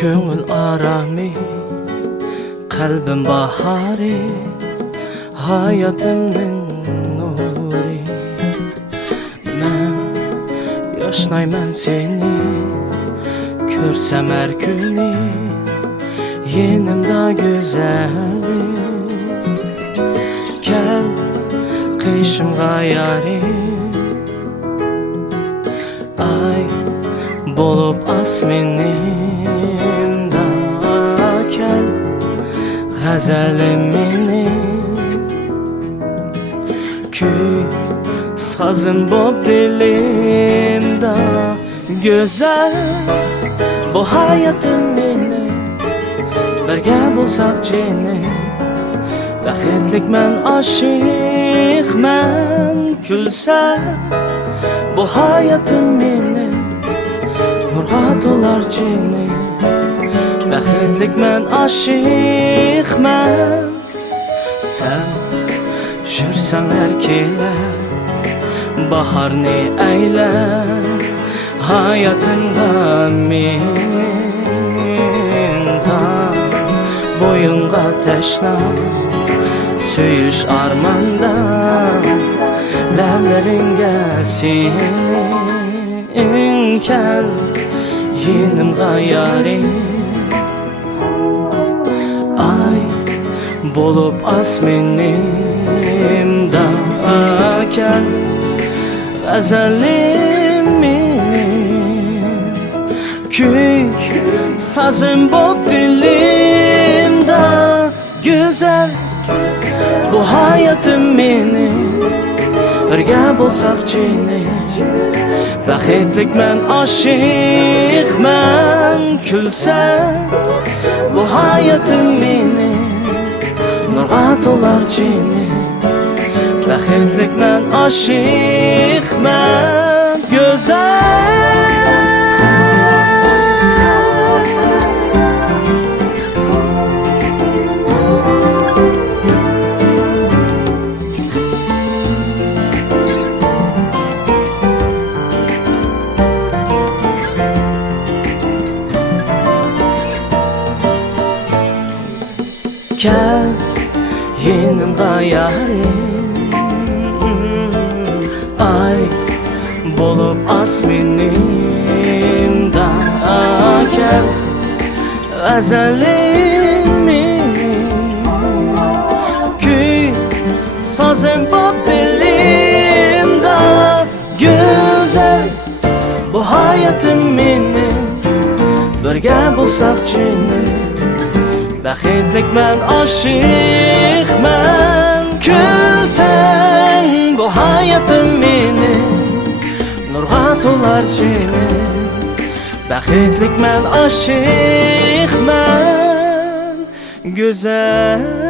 Köngül arami, kalbim bahari, hayatımın nuri. Ben yaşnayman seni, körsem her günü, yenimda güzelim. Gel kışımga yarim, ay bolup asmenimda. Gel gazelim benim, köy sazın bop dilimda. Güzel bu hayatım benim, birge bulsak cenim. Baxtlik men aşık men külse, bu hayatım benim nurga dolar cenim. Baxtlik men aşık men, sen жүрсәң әркеле, bahar ne eyle hayatında menin. Tam boyunga teşna söyüş armanda, ləbləringə senin. Gel yenimga yarim, ay bolup asmenimda. Gel gazelim benim, köy sazım bop dilimda. Güzel bu hayatım benim, birge bulsak cenim. Baxtlik men aşık men külse, bu hayatım benim nurga tolar cenim. Baxtlik men aşık men güzel. Gel yenimga yarim, ay bolup asmenimda. Gel gazelim benim, köy sazım bop dilimda. Güzel bu hayatım benim, birge bulsak cenim. Baxtlik men aşık men külsen, bu hayatım benim nurga tolar cenim. Baxtlik men aşık men güzel.